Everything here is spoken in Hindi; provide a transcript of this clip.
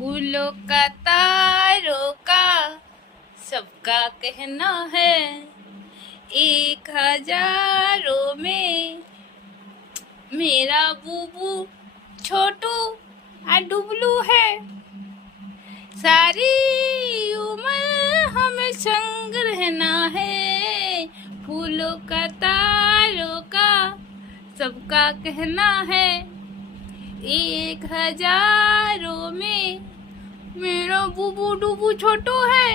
फूलों का तारों का सबका कहना है, 1000 में मेरा बूबू छोटू डुबलू है। सारी उम्र हमें संग रहना है, फूलों का तारों का सबका कहना है, 1000 में मेरा बूबू डुबू छोटू है।